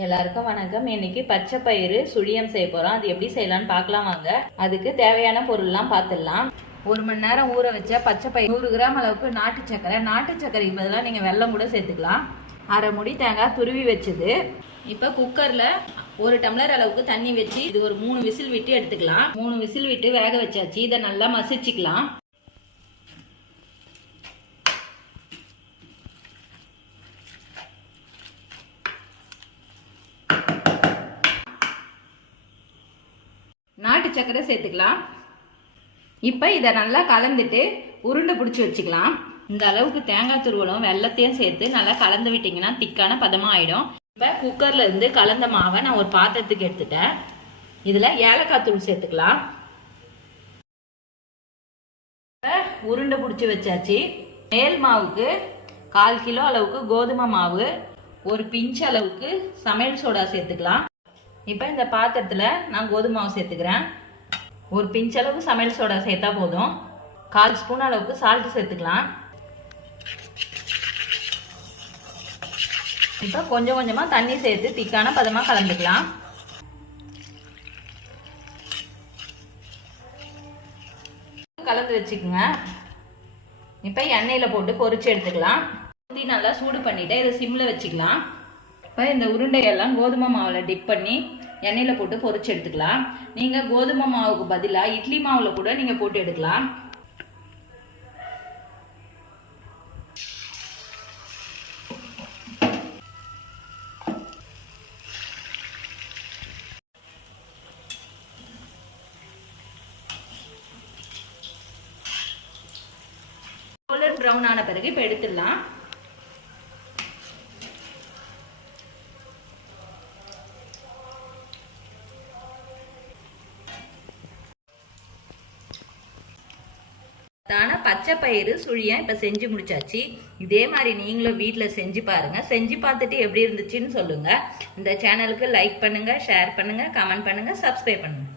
எல்லாருக்கும் வணக்கம். இன்னைக்கு பச்சை பயிறு சுழியம் செய்ய போறோம். அது எப்படி செய்யலாம்னு பார்க்கலாம் வாங்க. அதுக்கு தேவையான பொருள்லாம் பார்த்துடலாம். ஒரு மணி நேரம் ஊற வச்ச பச்சை பயிர் நூறு கிராம் அளவுக்கு நாட்டு சக்கரை நாட்டு சக்கரைக்கு பதிலாக நீங்கள் வெல்லம் கூட சேர்த்துக்கலாம். அரை முடி தேங்காய் துருவி வச்சது. இப்போ குக்கரில் ஒரு டம்ளர் அளவுக்கு தண்ணி வச்சு இது ஒரு மூணு விசில் விட்டு எடுத்துக்கலாம். மூணு விசில் விட்டு வேக வச்சாச்சு. இதை நல்லா மசிச்சுக்கலாம். நாட்டு சக்கரை சேர்த்துக்கலாம். இப்போ இதை நல்லா கலந்துட்டு உருண்டை பிடிச்சி வச்சுக்கலாம். இந்த அளவுக்கு தேங்காய் துருவலும் வெள்ளத்தையும் சேர்த்து நல்லா கலந்து விட்டிங்கன்னா திக்கான பதமாக ஆகிடும் இப்போ குக்கரில் இருந்து கலந்த மாவை நான் ஒரு பாத்திரத்துக்கு எடுத்துட்டேன். இதில் ஏலக்காய் தூள் சேர்த்துக்கலாம். இப்போ உருண்டை பிடிச்சி வச்சாச்சு. மேல் மாவுக்கு கால் கிலோ அளவுக்கு கோதுமை மாவு ஒரு பிஞ்ச் அளவுக்கு சமையல் சோடா சேர்த்துக்கலாம். இப்போ இந்த பாத்திரத்தில் நான் கோதுமை மாவு சேர்த்துக்கிறேன். ஒரு பிஞ்ச் அளவு சமையல் சோடா சேர்த்தா போதும். கால் ஸ்பூன் அளவுக்கு சால்ட் சேர்த்துக்கலாம். இப்போ கொஞ்சம் கொஞ்சமாக தண்ணி சேர்த்து திக்கான பதமாக கலந்துக்கலாம். கலந்து வச்சுக்கோங்க. இப்போ எண்ணெயில் போட்டு பொறிச்சு எடுத்துக்கலாம். நல்லா சூடு பண்ணிவிட்டு இதை சிம்மில் வச்சுக்கலாம். இப்போ இந்த உருண்டையெல்லாம் கோதுமை மாவில் டிப் பண்ணி எண்ணெயில் போட்டு பொரிச்சு எடுத்துக்கலாம். நீங்கள் கோதுமை மாவுக்கு பதிலாக இட்லி மாவில் கூட நீங்கள் போட்டு எடுக்கலாம். கோல்டன் ப்ரௌன் ஆன பிறகு இப்போ எடுத்துடலாம். தானே பச்சை பயிறு சுழியம் இப்போ செஞ்சு முடிச்சாச்சு. இதே மாதிரி நீங்களும் வீட்டில் செஞ்சு பாருங்கள் செஞ்சு பார்த்துட்டு எப்படி இருந்துச்சுன்னு சொல்லுங்கள் இந்த சேனலுக்கு லைக் பண்ணுங்கள் ஷேர் பண்ணுங்கள் கமெண்ட் பண்ணுங்கள் சப்ஸ்கிரைப் பண்ணுங்கள்